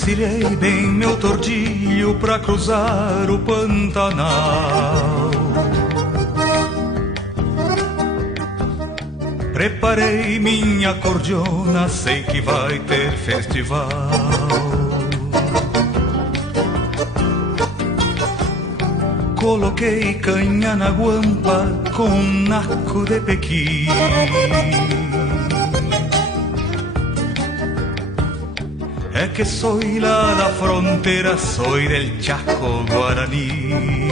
Encilhei bem meu tordilho pra cruzar o Pantanal. Preparei minha cordiona, sei que vai ter festival. Coloquei canha na guampa com um naco de pequi. É que sou lá da fronteira, sou del Chaco Guarani.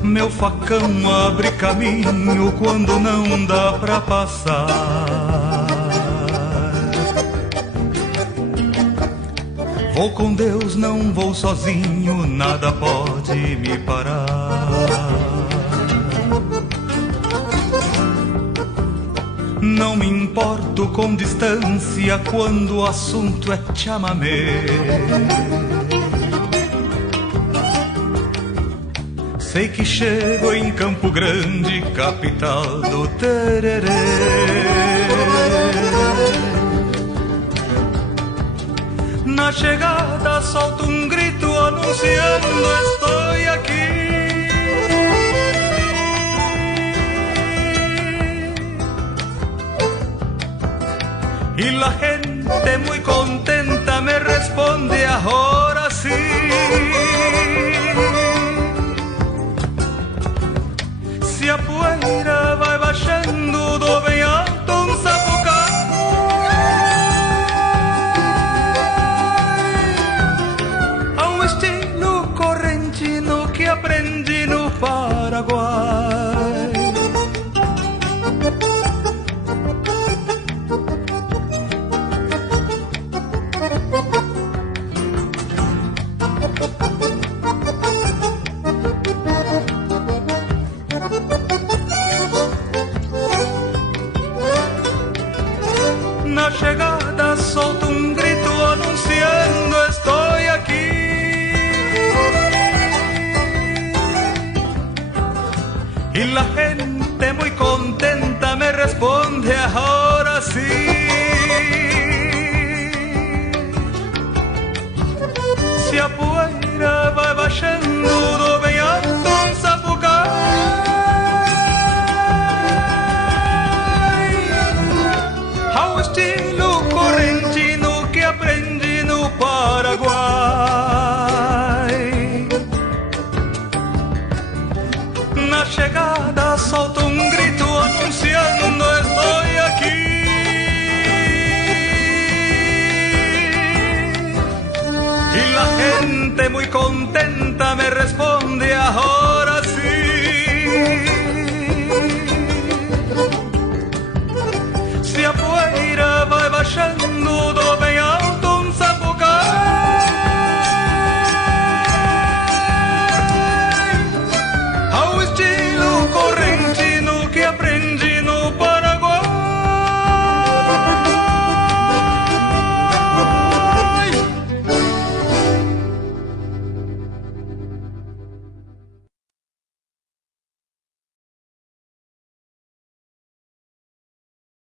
Meu facão abre caminho quando não dá pra passar. Vou com Deus, não vou sozinho, nada pode me parar. Não me importo com distância quando o assunto é chamamé. Sei que chego em Campo Grande, capital do tererê. Na chegada solto um grito anunciando estou aqui. Y la gente muy contenta me responde ahora sí. Se a poeira vai baixando do bem alto um sapucai, a um estilo correntino que aprendi no Paraguai. Na chegada solto um grito anunciando estou aqui. Y la gente muy contenta me responde ahora sí. Se a poeira vai baixando do bem alto um sapucai, ao estilo correntino que aprendi no Paraguai. Na chegada solto um grito anunciando estou aqui. Y la gente muy contenta me responde ahora.